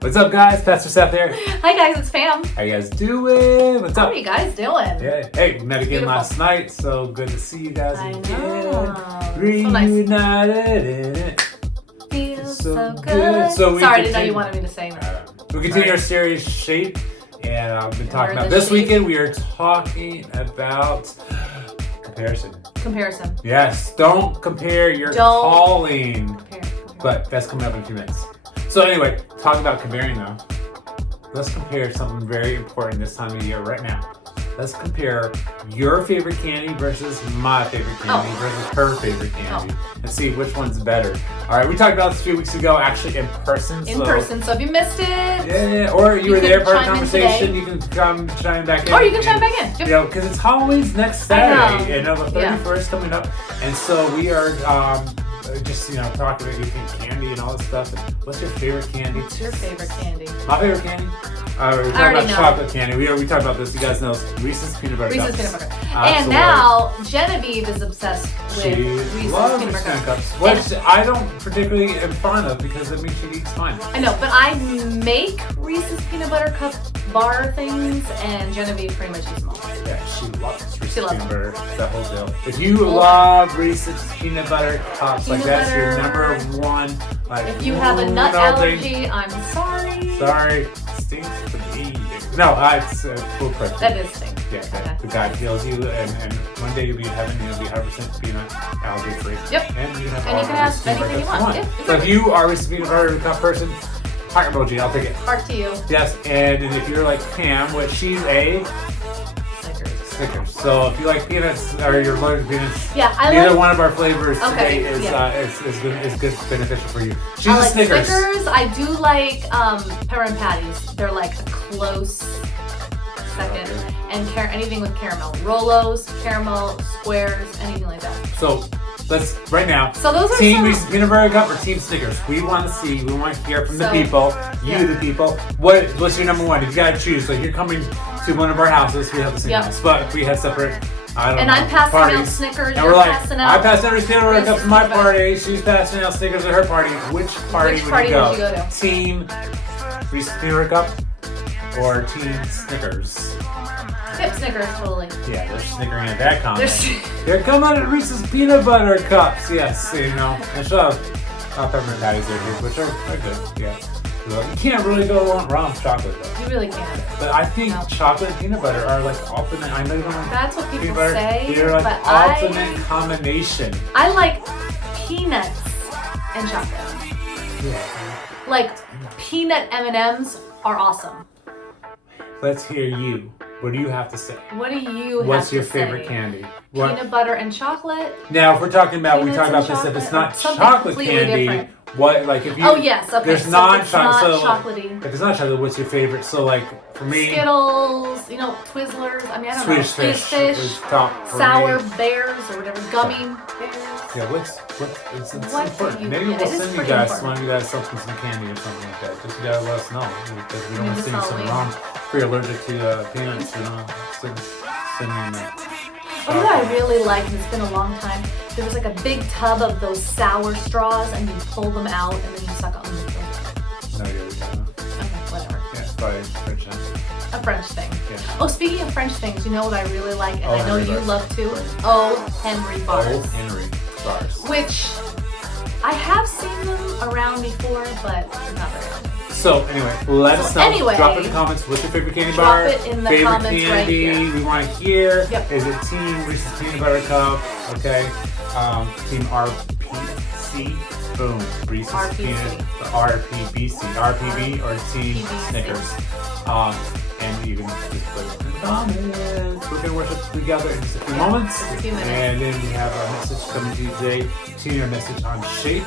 What's up, guys? Pastor Seth here. Hi, guys. It's Pam. How you guys doing? What's up? How are you guys doing? Yeah. Hey, we met again last night, so good to see you guys again. Know. Reunited in it. Feels so good. So Sorry, I didn't know you wanted me to sing. We continue our series, S.H.A.P.E, and I've been talking about the this shape. weekend. We are talking about comparison. Comparison. Yes, don't compare your calling. Compare. But that's coming up in a few minutes. So anyway, talking about comparing though, let's compare something very important this time of year right now. Let's compare your favorite candy versus my favorite candy versus her favorite candy and see which one's better. All right, we talked about this a few weeks ago, actually in person. So if you missed it, yeah, or you were there for a conversation, you can come chime back in. Or you can chime back in. Yep. You know, because it's Halloween's next Saturday, and the 31st coming up, and so we are just talking about eating candy and all this stuff. And what's your favorite candy? What's your favorite candy? My favorite candy? We're talking about chocolate candy. We talked about this. You guys know Reese's Peanut Butter Cups. Reese's Peanut Butter. And now Genevieve is obsessed with Reese's Peanut Butter Cups. Which I don't particularly am fond of because it means she eats mine. I know, but I make Reese's Peanut Butter Cup bar things, and Genevieve pretty much eats them all. Yeah, she loves Reese's She loves Peanut Butter. That whole deal. If you love Reese's Peanut Butter Cups, like that's your number one. Like, if you have a nut allergy, I'm sorry. Sorry, stinks to me. No, it's full price. That is stink. Yeah, the God heals you, and one day you'll be in heaven. You'll be 100% peanut allergy free. Yep. And you can have anything you want. Yeah, So if you are a Reese's Peanut Butter Cup person, heart emoji, I'll take it. Heart to you. Yes, and if you're like Pam, which she's a Snickers. So if you like peanuts or you're allergic to peanuts, neither one of our flavors today is good beneficial for you. She's a Snickers. Snickers. I do like peppermint patties. They're like a close second. And anything with caramel. Rolos, caramel, squares, anything like that. So let's right now. So those are Team Reese's Peanut Butter Cup or Team Snickers? We want to hear from the people. The people. What's your number one? If you gotta choose, like you're coming to one of our houses, we have the same house, but if we had separate, I'm passing out Snickers. And we're like, I passed out Reese's Peanut Butter Cups at my party. She's passing out Snickers at her party. Which party would you go to? Team Reese's Peanut Butter Cup or Team Snickers? Yep, Snickers, totally. Yeah, they're snickering at that comment. They're coming at Reese's Peanut Butter Cups. Yes, and she'll have peppermint patties there too, which are good. Yeah. You can't really go wrong with chocolate though. You really can't. But I think chocolate and peanut butter are like ultimate. I know you don't like that's what people butter. say. They're like but ultimate combination. I like peanuts and chocolate. Yeah. Like peanut M&Ms are awesome. Let's hear you. What do you have to say? What do you What's have your to favorite say? candy? Peanut butter and chocolate. Now, if we're talking about, Peanuts we talk about this. chocolate. If it's not Something chocolate completely candy, different. what like if you? Oh yes, okay. There's so non-chocolate. It's not chocolatey. If it's not chocolate, what's your favorite? So like for me, Skittles, Twizzlers. I mean, I don't know. Swedish Fish, is top for Sour me. Bears or whatever. Gummy bears. Yeah, it's What important. do you Maybe get? we'll It is send you pretty guys important. one of you guys something, some candy or something like that. Just you gotta let us know because we don't want to send you something wrong. If you're allergic to peanuts, we don't send you that. Oh, you know what I really like, and it's been a long time. There was like a big tub of those sour straws, and you pull them out, and then you suck on them. No, you're okay, Whatever. yeah, it's probably French. A French thing. Yeah. Oh, speaking of French things, you know what I really like, and I know Henry you bars. love too? Oh, Henry bars. Oh, Henry bars. Which I have seen them around before, but not very often. So anyway, let us know. Anyway, drop it in the comments. What's your favorite candy drop bar? it in the favorite comments candy right here. we want to hear. Yep. Is it Team Reese's Peanut Butter Cup? Okay. Team RPC. Boom. Reese's RPC. Peanut RPBC. or Team PBC. Snickers. And you can just put it in the comments. We're gonna worship together in just a few moments. And then we have our message coming to you today. Senior message on S.H.A.P.E.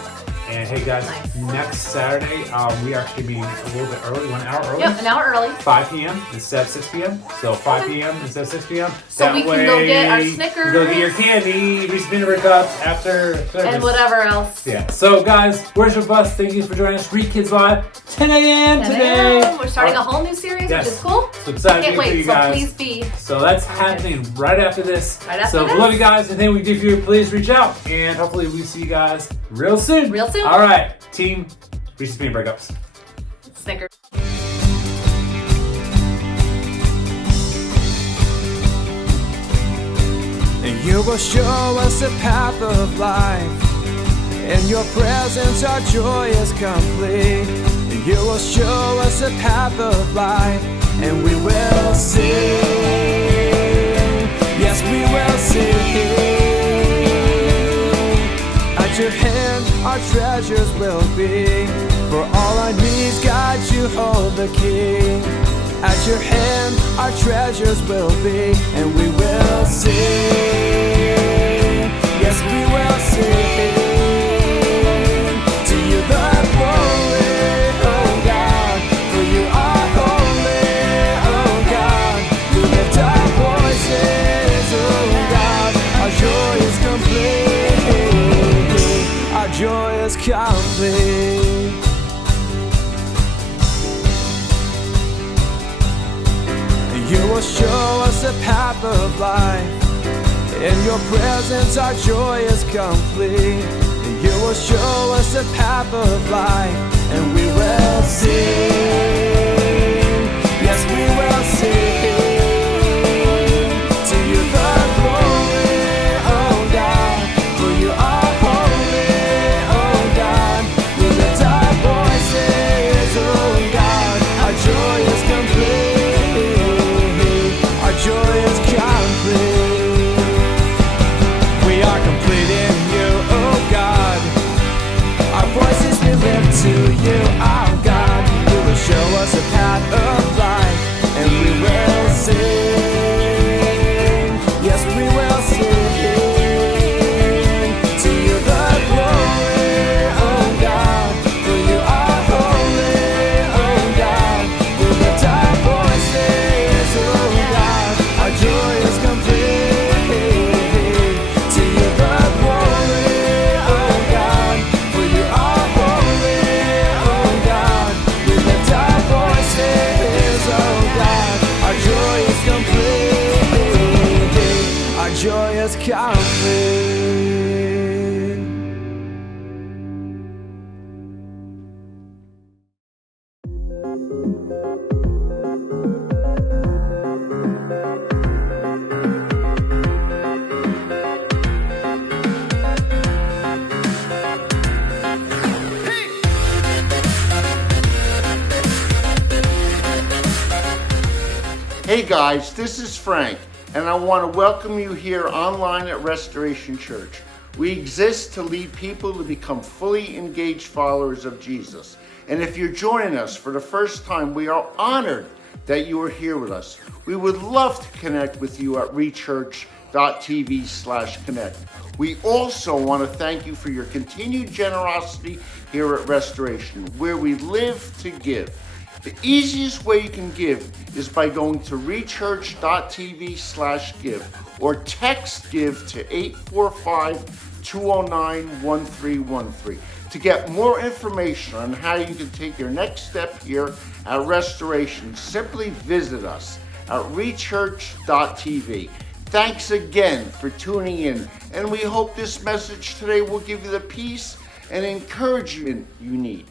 And hey guys, next Saturday, we are actually meeting a little bit early, 1 hour early. Yep, an hour early. 5 p.m. instead of 6 p.m. So 5 p.m. instead of 6 p.m. So we can go get our Snickers. Go get your candy, Reese's Peanut Butter Cups after service. And whatever else. Yeah. So guys, worship us. Thank you for joining us. Read Kids Live, 10 a.m. today. We're starting a whole new series, which is cool. So excited Can't for you wait, guys. so please be. So that's happening right after this. Right after so this. we love you guys. Anything we do for you, please reach out. And hopefully we see you guys real soon. Real soon. All right. Team Reese's Peanut Butter Cups. Snickers. And you will show us the path of life. In your presence our joy is complete. And you will show us the path of life. And we will sing. Yes, we will sing. At your hand our treasures will be. For all our needs, God, you hold the key. At your hand our treasures will be. And we will sing. Yes, we will sing. To you the glory, oh God. For you are holy, oh God. We lift our voices, oh God. Our joy is complete. Our joy is complete. You will show us the path of life. In your presence our joy is complete. You will show us the path of life. And we will sing. Yes, we will sing. To you the glory, oh God. For you are holy, oh God. We lift our voices, oh God. Our joy is complete. Our joy is complete. We are complete in you, oh God. Our voices we lift to you, oh God. You will show us a path of life. And we will sing. Yes, we will sing. To you the glory, oh God. For you are holy, oh God. We lift our voices, oh God. Our joy is complete. To you the glory, oh God. For you are holy, oh God. We lift our voices, oh God. Our joy is complete. Our joy is complete. Hey guys, this is Frank, and I want to welcome you here online at Restoration Church. We exist to lead people to become fully engaged followers of Jesus. And if you're joining us for the first time, we are honored that you are here with us. We would love to connect with you at rechurch.tv/connect. We also want to thank you for your continued generosity here at Restoration, where we live to give. The easiest way you can give is by going to rechurch.tv/give or text give to 845-209-1313. To get more information on how you can take your next step here at Restoration, simply visit us at rechurch.tv. Thanks again for tuning in, and we hope this message today will give you the peace and encouragement you need.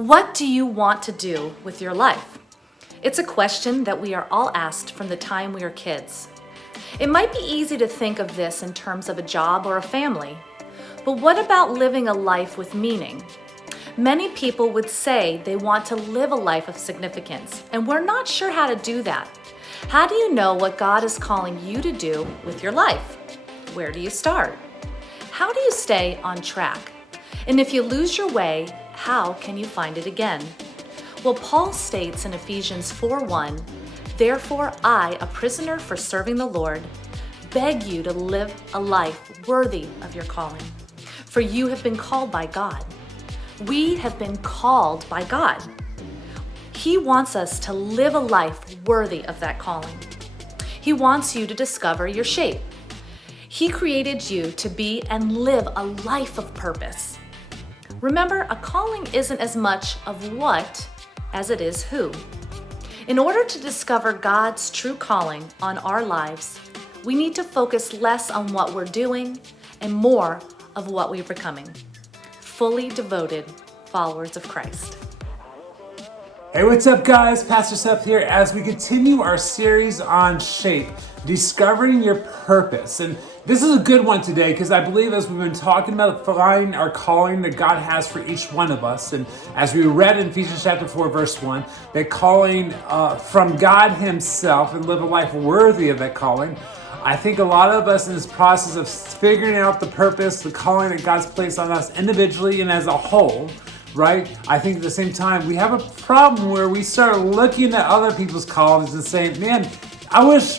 What do you want to do with your life? It's a question that we are all asked from the time we are kids. It might be easy to think of this in terms of a job or a family, but what about living a life with meaning? Many people would say they want to live a life of significance, and we're not sure how to do that. How do you know what God is calling you to do with your life? Where do you start? How do you stay on track? And if you lose your way, how can you find it again? Well, Paul states in Ephesians 4:1, "Therefore I, a prisoner for serving the Lord, beg you to live a life worthy of your calling. For you have been called by God." We have been called by God. He wants us to live a life worthy of that calling. He wants you to discover your shape. He created you to be and live a life of purpose. Remember, a calling isn't as much of what as it is who. In order to discover God's true calling on our lives, we need to focus less on what we're doing and more of what we're becoming. Fully devoted followers of Christ. Hey, what's up, guys? Pastor Seth here as we continue our series on S.H.A.P.E, Discovering Your Purpose. And this is a good one today because I believe as we've been talking about finding our calling that God has for each one of us, and as we read in Ephesians chapter 4, verse 1, that calling from God Himself and live a life worthy of that calling. I think a lot of us in this process of figuring out the purpose, the calling that God's placed on us individually and as a whole, right? I think at the same time, we have a problem where we start looking at other people's callings and saying, man, I wish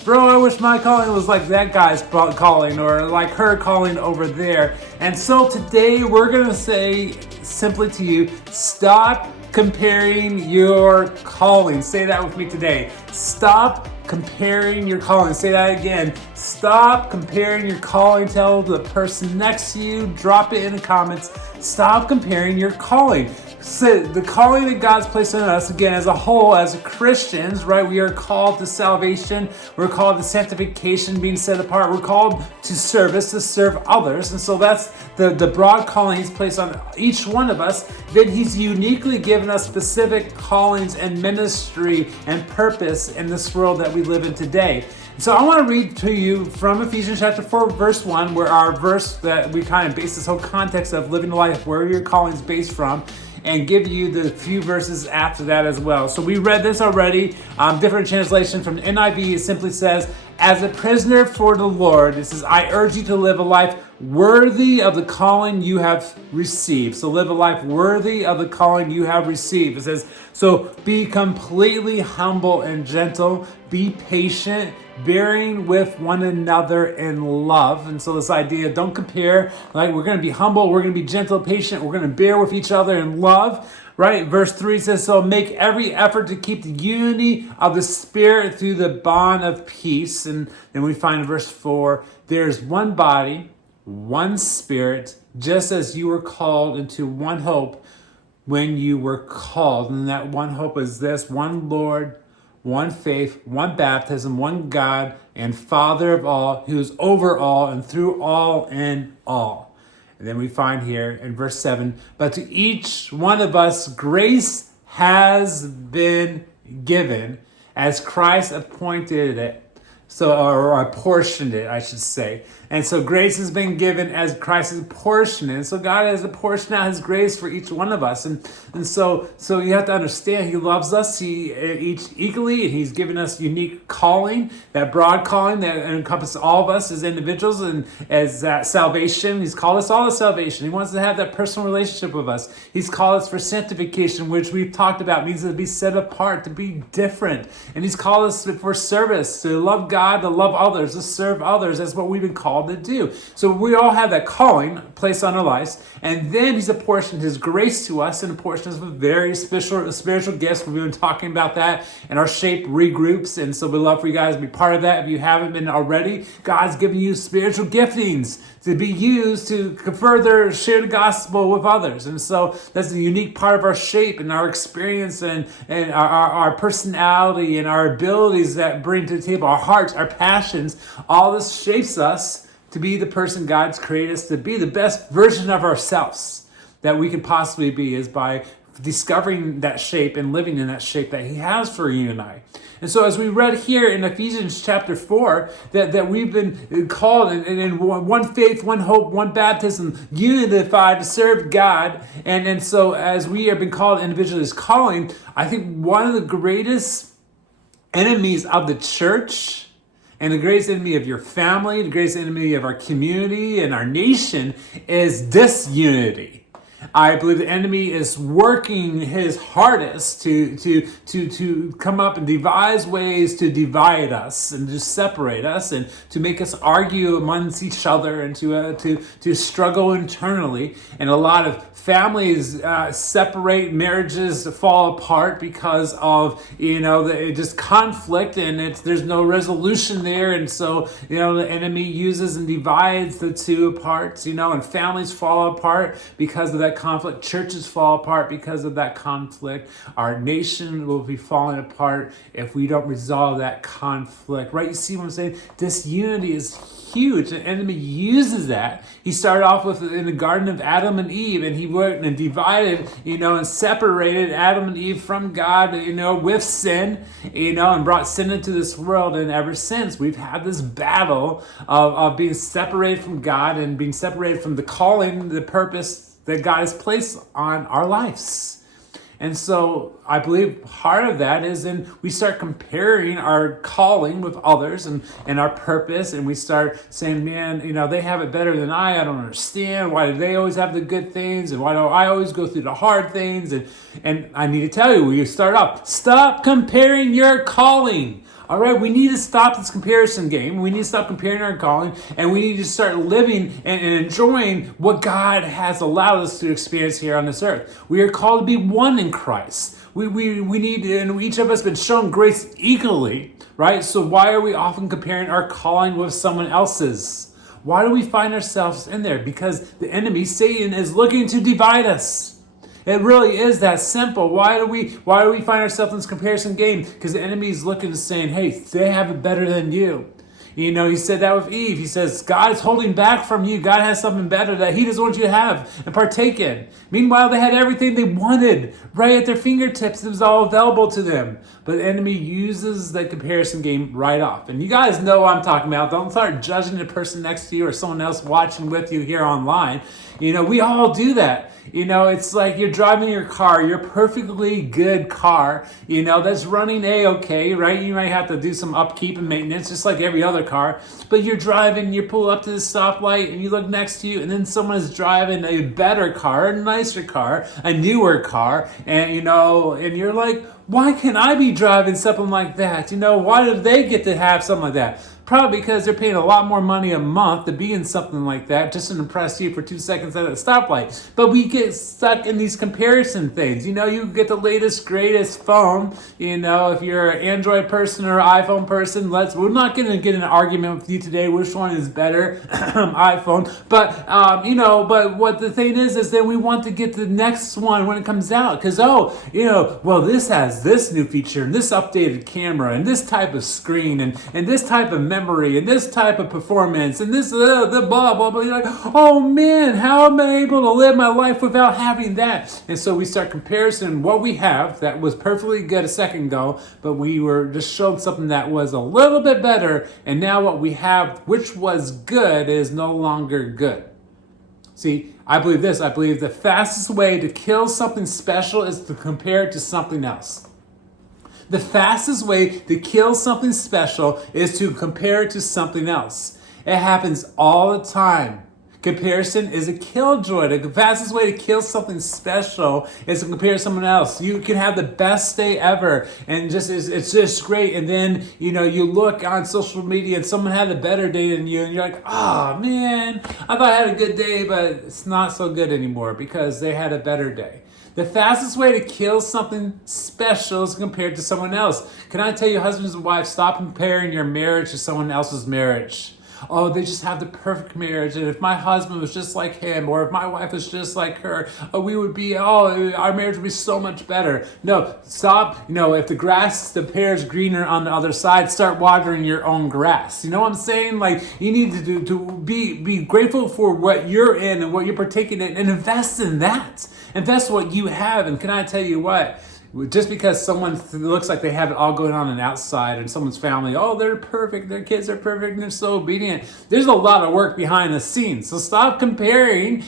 my calling was like that guy's calling or like her calling over there. And so today we're going to say simply to you, stop comparing your calling. Say that with me today. Stop comparing your calling. Say that again. Stop comparing your calling. Tell the person next to you, drop it in the comments. Stop comparing your calling. So the calling that God's placed on us, again, as a whole, as Christians, right? We are called to salvation. We're called to sanctification, being set apart. We're called to service, to serve others. And so that's the broad calling He's placed on each one of us. Then He's uniquely given us specific callings and ministry and purpose in this world that we live in today. So I want to read to you from Ephesians chapter 4, verse 1, where our verse that we kind of base this whole context of living life, where your calling is based from, and give you the few verses after that as well. So we read this already. Different translation from NIV, it simply says, "As a prisoner for the Lord," it says, "I urge you to live a life worthy of the calling you have received." So live a life worthy of the calling you have received. It says, so be completely humble and gentle, be patient, bearing with one another in love. And so this idea, don't compare, like we're going to be humble, we're going to be gentle, patient, we're going to bear with each other in love, right? Verse 3 says, so make every effort to keep the unity of the Spirit through the bond of peace. And then we find in verse 4, there's one body, one Spirit, just as you were called into one hope when you were called. And that one hope is this: one Lord, one faith, one baptism, one God and Father of all, who is over all and through all and all. And then we find here in verse 7, but to each one of us grace has been given as Christ appointed it. So, or apportioned it, I should say. And so grace has been given as Christ has apportioned it. And so God has apportioned out His grace for each one of us. And so you have to understand He loves us each equally, and He's given us unique calling, that broad calling that encompasses all of us as individuals and as that salvation. He's called us all to salvation. He wants to have that personal relationship with us. He's called us for sanctification, which we've talked about, means to be set apart, to be different. And He's called us for service, to love God, to love others, to serve others. That's what we've been called to do. So we all have that calling placed on our lives, and then He's apportioned His grace to us and apportioned us with various spiritual gifts. We've been talking about that in our S.H.A.P.E regroups, and so we'd love for you guys to be part of that. If you haven't been already, God's given you spiritual giftings to be used to further share the gospel with others. And so that's a unique part of our S.H.A.P.E and our experience and our personality and our abilities that bring to the table, our hearts, our passions. All this shapes us to be the person God's created us to be, the best version of ourselves that we can possibly be, is by discovering that shape and living in that shape that he has for you and I. And so as we read here in Ephesians chapter 4, that we've been called in one faith, one hope, one baptism, unified to serve God. And so as we have been called individually as calling, I think one of the greatest enemies of the church and the greatest enemy of your family, the greatest enemy of our community and our nation is disunity. I believe the enemy is working his hardest to come up and devise ways to divide us and to separate us and to make us argue amongst each other and to struggle internally. And a lot of families separate, marriages fall apart because of just conflict, and there's no resolution there. And so the enemy uses and divides the two apart. And families fall apart because of that conflict. Churches fall apart because of that conflict. Our nation will be falling apart if we don't resolve that conflict, right? You see what I'm saying? Disunity is huge. The enemy uses that. He started off with in the Garden of Adam and Eve, and he went and divided, and separated Adam and Eve from God, with sin, and brought sin into this world. And ever since, we've had this battle of being separated from God and being separated from the calling, the purpose that God has placed on our lives. And so I believe part of that is we start comparing our calling with others and our purpose, and we start saying, man, they have it better than I don't understand. Why do they always have the good things? And why do I always go through the hard things? And I need to tell you, when you start off, stop comparing your calling. All right, we need to stop this comparison game. We need to stop comparing our calling, and we need to start living and enjoying what God has allowed us to experience here on this earth. We are called to be one in Christ. We need, and each of us been shown grace equally, right? So why are we often comparing our calling with someone else's? Why do we find ourselves in there? Because the enemy, Satan, is looking to divide us. It really is that simple. Why do we find ourselves in this comparison game? Because the enemy is looking and saying, hey, they have it better than you. He said that with Eve. He says, God is holding back from you. God has something better that he doesn't want you to have and partake in. Meanwhile, they had everything they wanted right at their fingertips. It was all available to them. But the enemy uses the comparison game right off. And you guys know what I'm talking about. Don't start judging the person next to you or someone else watching with you here online. We all do that. It's like you're driving your car, your perfectly good car, that's running A-okay, right? You might have to do some upkeep and maintenance, just like every other car. But you're driving, you pull up to the stoplight, and you look next to you, and then someone is driving a better car, a nicer car, a newer car, and and you're like, why can't I be driving something like that? Why do they get to have something like that? Probably because they're paying a lot more money a month to be in something like that, just to impress you for 2 seconds at a stoplight. But we get stuck in these comparison things. You get the latest, greatest phone. If you're an Android person or an iPhone person, we're not going to get in an argument with you today which one is better, iPhone. But but what the thing is then we want to get the next one when it comes out, because this has this new feature and this updated camera and this type of screen and this type of memory and this type of performance and this the blah blah blah. You're like, oh man, how am I able to live my life without having that? And so we start comparing what we have that was perfectly good a second ago, but we were just shown something that was a little bit better, and now what we have, which was good, is no longer good. See, I believe this. I believe the fastest way to kill something special is to compare it to something else. The fastest way to kill something special is to compare it to something else. It happens all the time. Comparison is a killjoy. The fastest way to kill something special is to compare to someone else. You can have the best day ever, and it's just great. And then you look on social media and someone had a better day than you, and you're like, oh man, I thought I had a good day, but it's not so good anymore because they had a better day. The fastest way to kill something special is compared to someone else. Can I tell you, husbands and wives, stop comparing your marriage to someone else's marriage. Oh, they just have the perfect marriage, and if my husband was just like him, or if my wife was just like her, our marriage would be so much better. No, stop. If the pear is greener on the other side, start watering your own grass. You know what I'm saying? Like, you need to be grateful for what you're in and what you're partaking in, and invest in that. And that's what you have. And can I tell you what? Just because someone looks like they have it all going on the outside and someone's family, oh, they're perfect, their kids are perfect, and they're so obedient. There's a lot of work behind the scenes. So stop comparing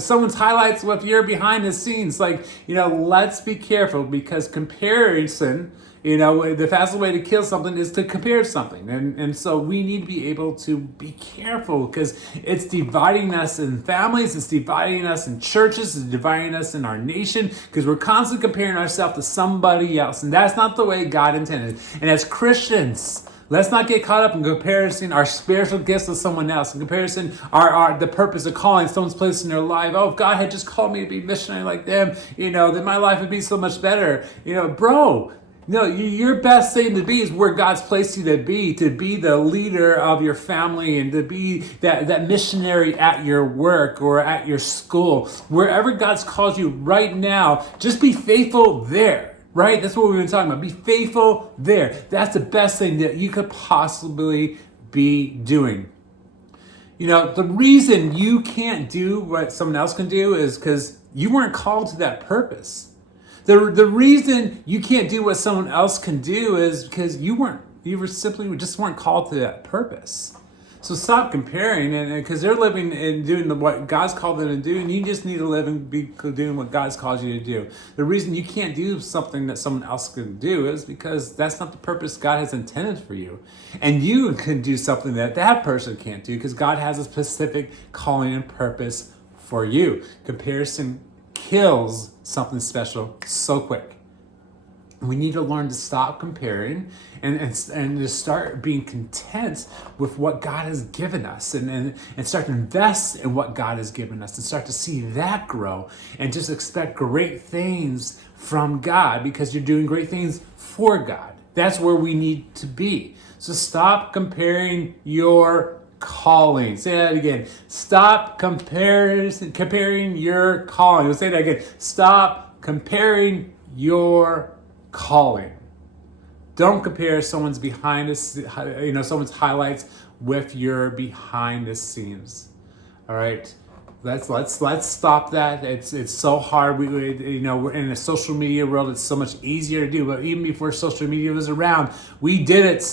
someone's highlights with your behind the scenes. Let's be careful, because comparison, the fastest way to kill something is to compare something. And so we need to be able to be careful, because it's dividing us in families, it's dividing us in churches, it's dividing us in our nation, because we're constantly comparing ourselves to somebody else. And that's not the way God intended. And as Christians, let's not get caught up in comparison our spiritual gifts to someone else, in comparison the purpose of calling someone's place in their life. Oh, if God had just called me to be missionary like them, then my life would be so much better. Bro, no, your best thing to be is where God's placed you to be the leader of your family, and to be that missionary at your work or at your school. Wherever God's called you right now, just be faithful there, right? That's what we've been talking about. Be faithful there. That's the best thing that you could possibly be doing. The reason you can't do what someone else can do is because you weren't called to that purpose. The reason you can't do what someone else can do is because you just weren't called to that purpose. So stop comparing, and because they're living and doing what God's called them to do, and you just need to live and be doing what God's called you to do. The reason you can't do something that someone else can do is because that's not the purpose God has intended for you. And you can do something that person can't do, because God has a specific calling and purpose for you. Comparison kills something special so quick. We need to learn to stop comparing and to start being content with what God has given us, and start to invest in what God has given us, and start to see that grow, and just expect great things from God, because you're doing great things for God. That's where we need to be. So stop comparing your calling. Say that again. Stop comparing your calling. We'll say that again. Stop comparing your calling. Don't compare someone's someone's highlights with your behind the scenes. All right. Let's stop that. It's so hard. We're in a social media world. It's so much easier to do. But even before social media was around, we did it.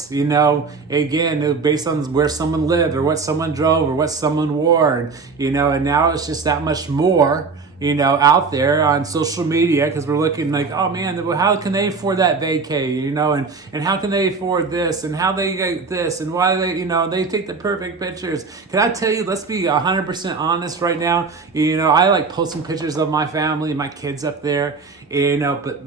Again, based on where someone lived, or what someone drove, or what someone wore, and now it's just that much more, out there on social media, because we're looking like, oh man, how can they afford that vacay, and how can they afford this, and how they get this, and why they take the perfect pictures. Can I tell you, let's be 100% honest right now. I like posting pictures of my family and my kids up there, but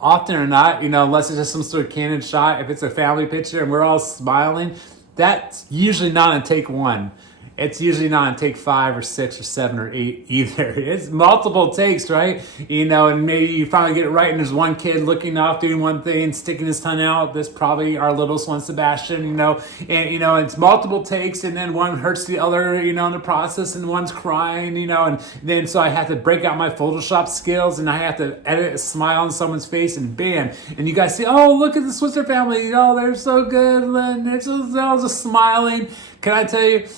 often or not, unless it's just some sort of candid shot, if it's a family picture and we're all smiling, that's usually not in take one. It's usually not in take 5 or 6 or 7 or 8 either. It's multiple takes, right? And maybe you finally get it right, and there's one kid looking off, doing one thing, sticking his tongue out. That's probably our littlest one, Sebastian, and it's multiple takes, and then one hurts the other, in the process, and one's crying, and then so I have to break out my Photoshop skills, and I have to edit a smile on someone's face, and bam. And you guys say, oh, look at the Switzer family, they're so good, and they're just smiling. Can I tell you,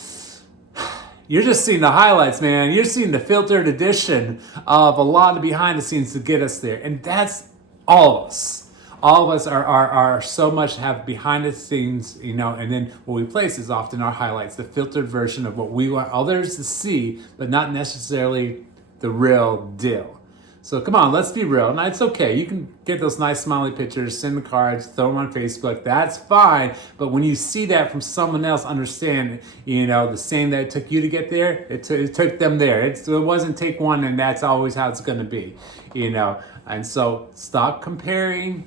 you're just seeing the highlights, man. You're seeing the filtered edition of a lot of behind the scenes to get us there. And that's all of us. All of us are so much have behind the scenes, and then what we place is often our highlights, the filtered version of what we want others to see, but not necessarily the real deal. So come on, let's be real. And it's okay. You can get those nice smiley pictures, send the cards, throw them on Facebook. That's fine. But when you see that from someone else, understand, the same that it took you to get there, it took them there. It wasn't take one, and that's always how it's going to be, And so stop comparing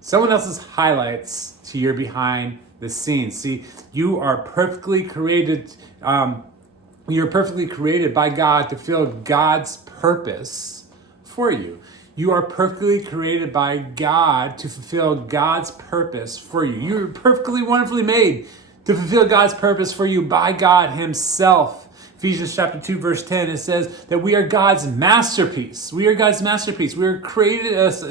someone else's highlights to your behind the scenes. See, you are perfectly created. You're perfectly created by God to fulfill God's purpose for you. You are perfectly created by God to fulfill God's purpose for you. You're perfectly wonderfully made to fulfill God's purpose for you by God Himself. Ephesians chapter 2, verse 10, it says that we are God's masterpiece. We are God's masterpiece. He created us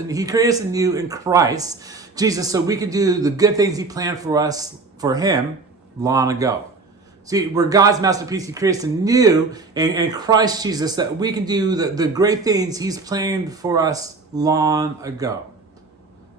anew in Christ Jesus, so we could do the good things He planned for us, for Him, long ago. See, we're God's masterpiece. He created us anew in Christ Jesus that we can do the great things He's planned for us long ago.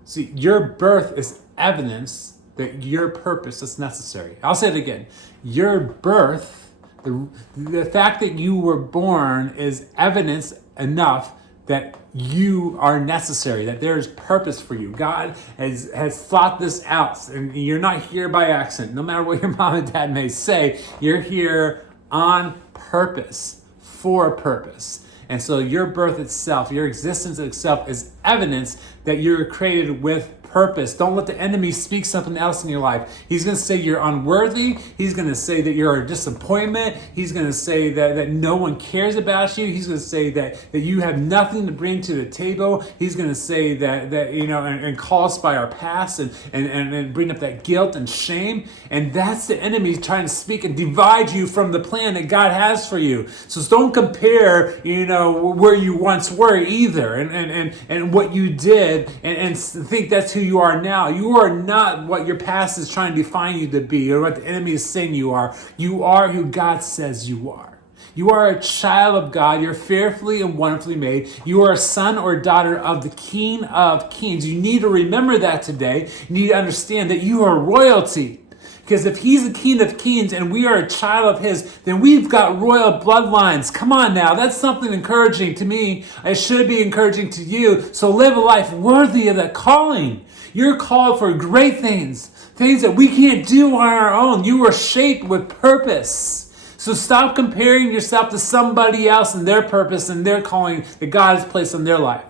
See, your birth is evidence that your purpose is necessary. I'll say it again. Your birth, the fact that you were born is evidence enough that you are necessary, that there's purpose for you. God has thought this out, and you're not here by accident. No matter what your mom and dad may say, you're here on purpose, for a purpose. And so your birth itself, your existence itself is evidence that you're created with purpose. Don't let the enemy speak something else in your life. He's going to say you're unworthy. He's going to say that you're a disappointment. He's going to say that no one cares about you. He's going to say that you have nothing to bring to the table. He's going to say that you know, and call us by our past and bring up that guilt and shame. And that's the enemy trying to speak and divide you from the plan that God has for you. So don't compare, you know, where you once were either and what you did and think that's who you are now. You are not what your past is trying to define you to be or what the enemy is saying you are. You are who God says you are. You are a child of God. You're fearfully and wonderfully made. You are a son or daughter of the King of Kings. You need to remember that today. You need to understand that you are royalty. Because if He's the King of Kings and we are a child of His, then we've got royal bloodlines. Come on now. That's something encouraging to me. It should be encouraging to you. So live a life worthy of that calling. You're called for great things. Things that we can't do on our own. You were shaped with purpose. So stop comparing yourself to somebody else and their purpose and their calling that God has placed on their life.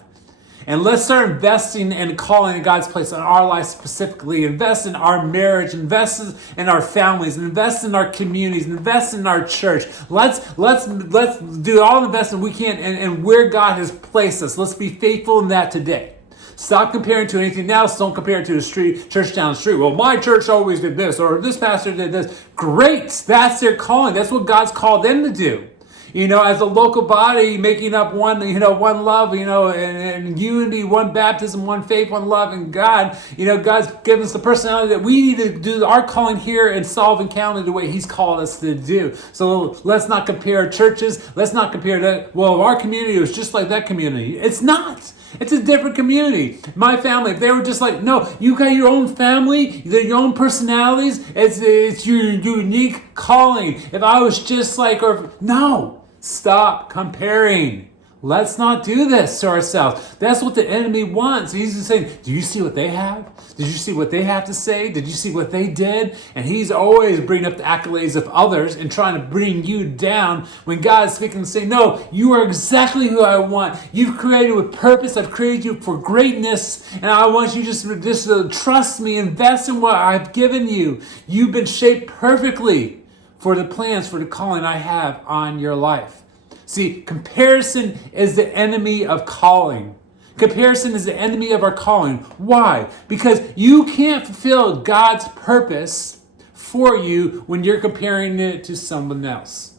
And let's start investing and calling God's place on our life specifically. Invest in our marriage, invest in our families, invest in our communities, invest in our church. Let's do all the investment we can and where God has placed us. Let's be faithful in that today. Stop comparing to anything else. Don't compare it to a church down the street. Well, my church always did this, or this pastor did this. Great. That's their calling. That's what God's called them to do. You know, as a local body, making up one love, and unity, one baptism, one faith, one love, and God, God's given us the personality that we need to do our calling here in Sullivan County the way He's called us to do. So let's not compare churches. Let's not compare that. Well, our community was just like that community. It's not. It's a different community. My family, if they were just like, no, you got your own family, your own personalities, it's your unique calling. If I was just like, no, stop comparing. Let's not do this to ourselves. That's what the enemy wants. He's just saying, do you see what they have? Did you see what they have to say? Did you see what they did? And he's always bringing up the accolades of others and trying to bring you down when God is speaking and saying, no, you are exactly who I want. You've created with purpose. I've created you for greatness. And I want you just to trust me, invest in what I've given you. You've been shaped perfectly for the plans, for the calling I have on your life. See, comparison is the enemy of calling. Comparison is the enemy of our calling. Why? Because you can't fulfill God's purpose for you when you're comparing it to someone else.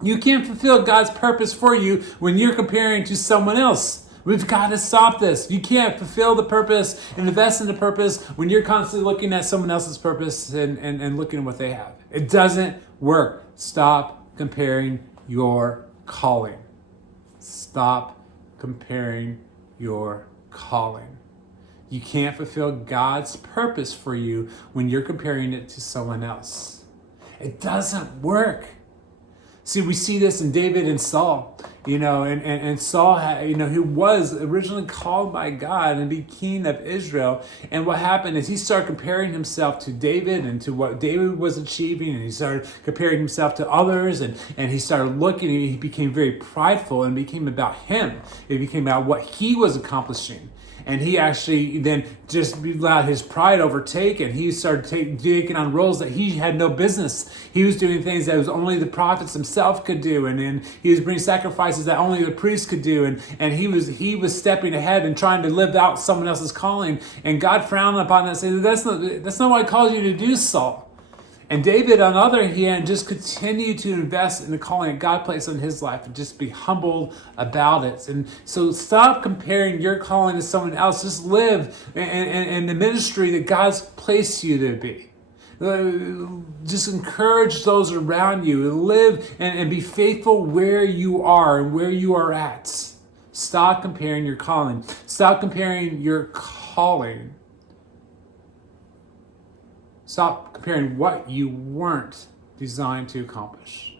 You can't fulfill God's purpose for you when you're comparing to someone else. We've got to stop this. You can't fulfill the purpose and invest in the purpose when you're constantly looking at someone else's purpose and looking at what they have. It doesn't work. Stop comparing your calling. Stop comparing your calling. You can't fulfill God's purpose for you when you're comparing it to someone else. It doesn't work. See, we see this in David and Saul, and Saul, who was originally called by God and be king of Israel. And what happened is he started comparing himself to David and to what David was achieving. And he started comparing himself to others. And he started looking, and he became very prideful and became about him. It became about what he was accomplishing. And he actually then just allowed his pride overtake, and he started taking on roles that he had no business. He was doing things that was only the prophets himself could do, and then he was bringing sacrifices that only the priests could do, and he was stepping ahead and trying to live out someone else's calling. And God frowned upon that and said, that's not what I called you to do, Saul. And David, on the other hand, just continued to invest in the calling that God placed on his life and just be humbled about it. And so stop comparing your calling to someone else. Just live in the ministry that God's placed you to be. Just encourage those around you. Live and be faithful where you are and where you are at. Stop comparing your calling. Stop comparing your calling. Stop comparing what you weren't designed to accomplish.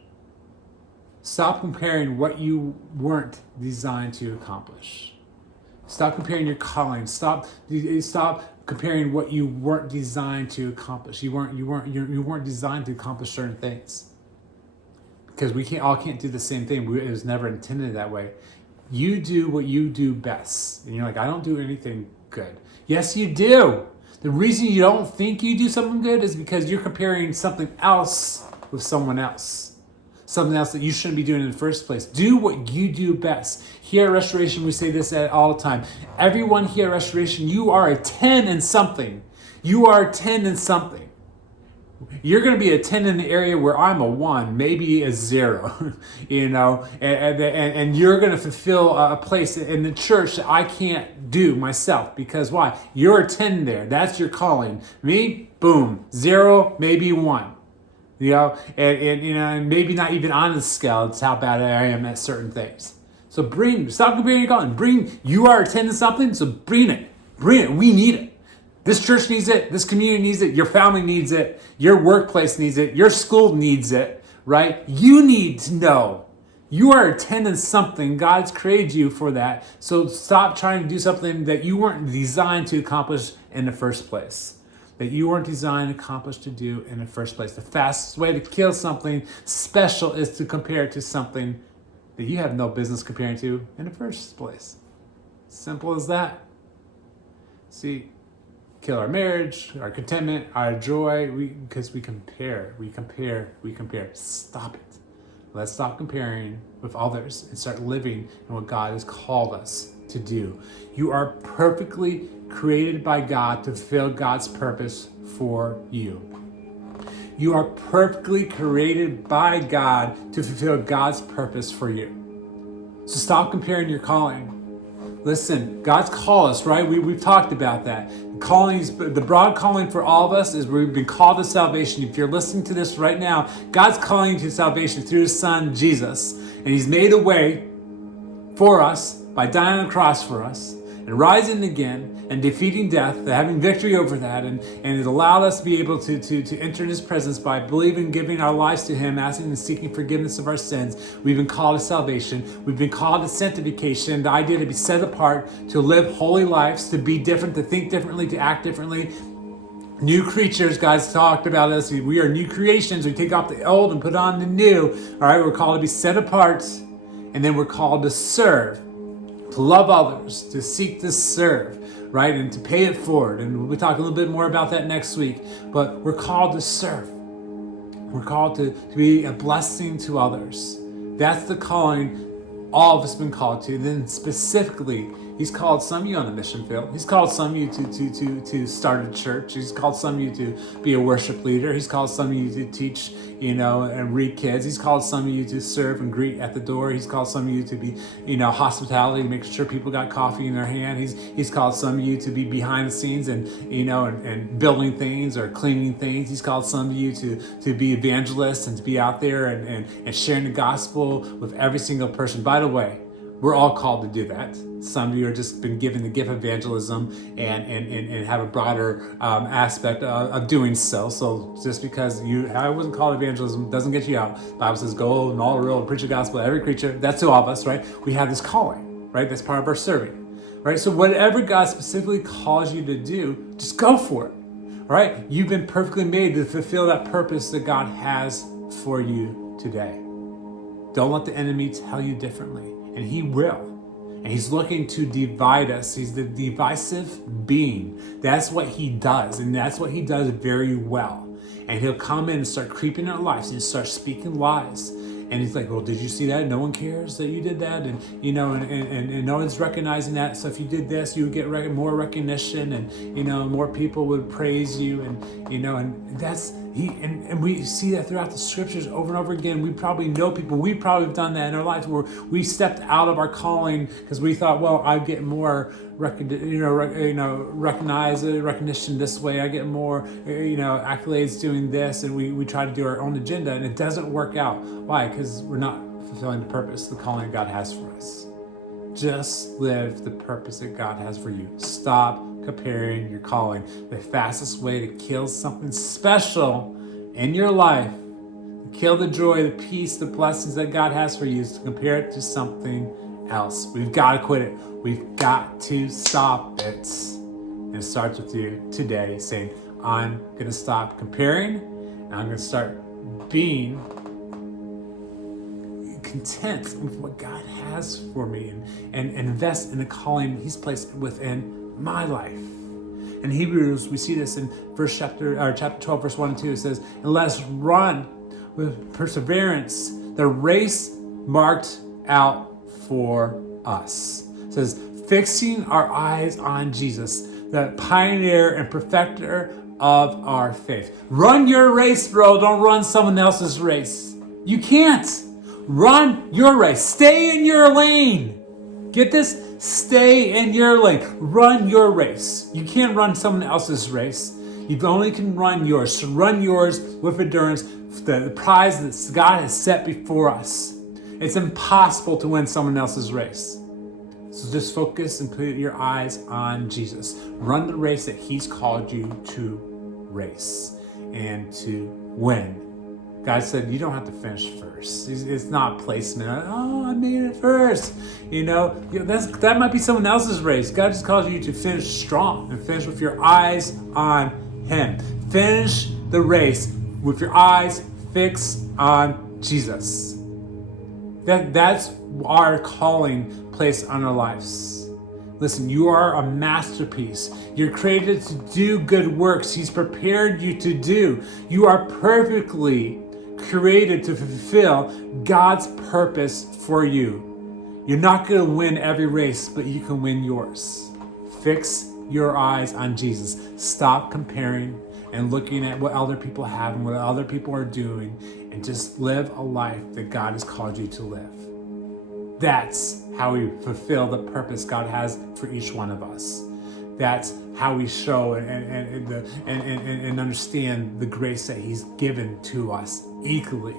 Stop comparing what you weren't designed to accomplish. Stop comparing your calling. Stop comparing what you weren't designed to accomplish. You weren't designed to accomplish certain things. Because we can't do the same thing. It was never intended that way. You do what you do best. And you're like, I don't do anything good. Yes, you do. The reason you don't think you do something good is because you're comparing something else with someone else. Something else that you shouldn't be doing in the first place. Do what you do best. Here at Restoration, we say this all the time. Everyone here at Restoration, you are a 10 in something. You are a 10 in something. You're going to be a 10 in the area where I'm a 1, maybe a 0, and you're going to fulfill a place in the church that I can't do myself. Because why? You're a 10 there. That's your calling. Me, boom, 0, maybe 1. And maybe not even on the scale. It's how bad I am at certain things. So stop comparing your calling. You are a 10 in something, so bring it. We need it. This church needs it. This community needs it. Your family needs it. Your workplace needs it. Your school needs it, right? You need to know you are a 10 in something. God's created you for that. So stop trying to do something that you weren't designed to accomplish in the first place. That you weren't designed to accomplish to do in the first place. The fastest way to kill something special is to compare it to something that you have no business comparing to in the first place. Simple as that. See, kill our marriage, our contentment, our joy, because we compare. Stop it. Let's stop comparing with others and start living in what God has called us to do. You are perfectly created by God to fulfill God's purpose for you. You are perfectly created by God to fulfill God's purpose for you. So stop comparing your calling. Listen, God's called us, right? We've talked about that. The broad calling for all of us is we've been called to salvation. If you're listening to this right now, God's calling you to salvation through His Son, Jesus. And He's made a way for us by dying on the cross for us and rising again and defeating death, having victory over that. And it allowed us to be able to enter His presence by believing, giving our lives to Him, asking and seeking forgiveness of our sins. We've been called to salvation. We've been called to sanctification, the idea to be set apart, to live holy lives, to be different, to think differently, to act differently. New creatures, guys talked about us. We are new creations. We take off the old and put on the new. All right, we're called to be set apart, and then we're called to serve, to love others, to seek to serve, right? And to pay it forward. And we'll talk a little bit more about that next week. But we're called to serve. We're called to be a blessing to others. That's the calling all of us have been called to. Then specifically, He's called some of you on the mission field. He's called some of you to start a church. He's called some of you to be a worship leader. He's called some of you to teach, and read kids. He's called some of you to serve and greet at the door. He's called some of you to be, hospitality, making sure people got coffee in their hand. He's called some of you to be behind the scenes and building things or cleaning things. He's called some of you to be evangelists and to be out there and sharing the gospel with every single person. By the way, we're all called to do that. Some of you are just been given the gift of evangelism and have a broader aspect of doing so. So just because I wasn't called evangelism doesn't get you out. The Bible says, go in all the world, preach the gospel to every creature. That's to all of us, right? We have this calling, right? That's part of our serving, right? So whatever God specifically calls you to do, just go for it, all right? You've been perfectly made to fulfill that purpose that God has for you today. Don't let the enemy tell you differently. And he will. And he's looking to divide us. He's the divisive being. That's what he does. And that's what he does very well. And he'll come in and start creeping in our lives and start speaking lies. And he's like, well, did you see that? No one cares that you did that. And, and no one's recognizing that. So if you did this, you would get more recognition and, more people would praise you. And, and And we see that throughout the scriptures over and over again. We probably know people. We probably have done that in our lives where we stepped out of our calling because we thought, well, I get more recognition this way. I get more accolades doing this, and we try to do our own agenda, and it doesn't work out. Why? Because we're not fulfilling the purpose, the calling God has for us. Just live the purpose that God has for you. Stop comparing your calling. The fastest way to kill something special in your life, kill the joy, the peace, the blessings that God has for you, is to compare it to something else. We've got to quit it. We've got to stop it. And it starts with you today saying, I'm going to stop comparing, and I'm going to start being content with what God has for me and invest in the calling He's placed within my life. In Hebrews, we see this in chapter 12, verse 1 and 2. It says, and let us run with perseverance the race marked out for us. It says, fixing our eyes on Jesus, the pioneer and perfecter of our faith. Run your race, bro. Don't run someone else's race. You can't. Run your race. Stay in your lane. Get this? Stay in your lane. Run your race. You can't run someone else's race. You only can run yours. So run yours with endurance. The prize that God has set before us. It's impossible to win someone else's race. So just focus and put your eyes on Jesus. Run the race that He's called you to race and to win. God said, you don't have to finish first. It's not placement. Oh, I made it first. That might be someone else's race. God just calls you to finish strong and finish with your eyes on Him. Finish the race with your eyes fixed on Jesus. That's our calling placed on our lives. Listen, you are a masterpiece. You're created to do good works He's prepared you to do. You are perfectly created to fulfill God's purpose for you. You're not going to win every race, but you can win yours. Fix your eyes on Jesus. Stop comparing and looking at what other people have and what other people are doing, and just live a life that God has called you to live. That's how we fulfill the purpose God has for each one of us. That's how we show and understand the grace that He's given to us equally.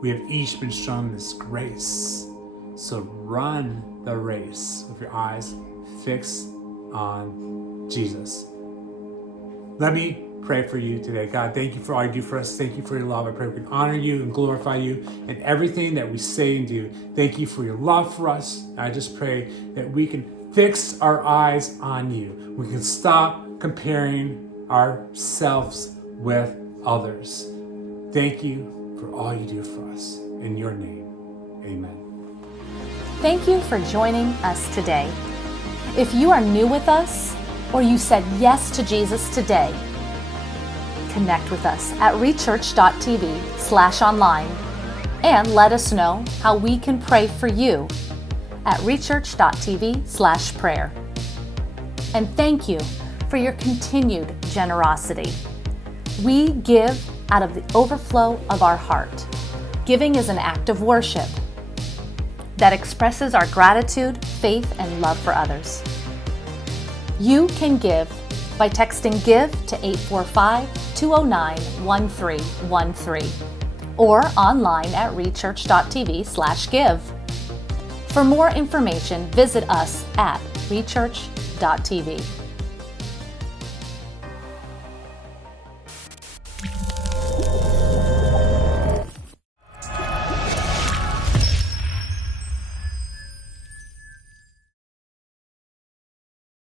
We have each been shown this grace. So run the race with your eyes fixed on Jesus. Let me pray for you today. God, thank you for all you do for us. Thank you for your love. I pray we can honor you and glorify you in everything that we say and do. Thank you for your love for us. I just pray that we can fix our eyes on you. We can stop comparing ourselves with others. Thank you for all you do for us. In your name, amen. Thank you for joining us today. If you are new with us or you said yes to Jesus today, connect with us at rechurch.tv/online and let us know how we can pray for you at rechurch.tv/prayer. And thank you for your continued generosity. We give out of the overflow of our heart. Giving is an act of worship that expresses our gratitude, faith, and love for others. You can give by texting GIVE to 845-209-1313 or online at rechurch.tv/give. For more information, visit us at rechurch.tv.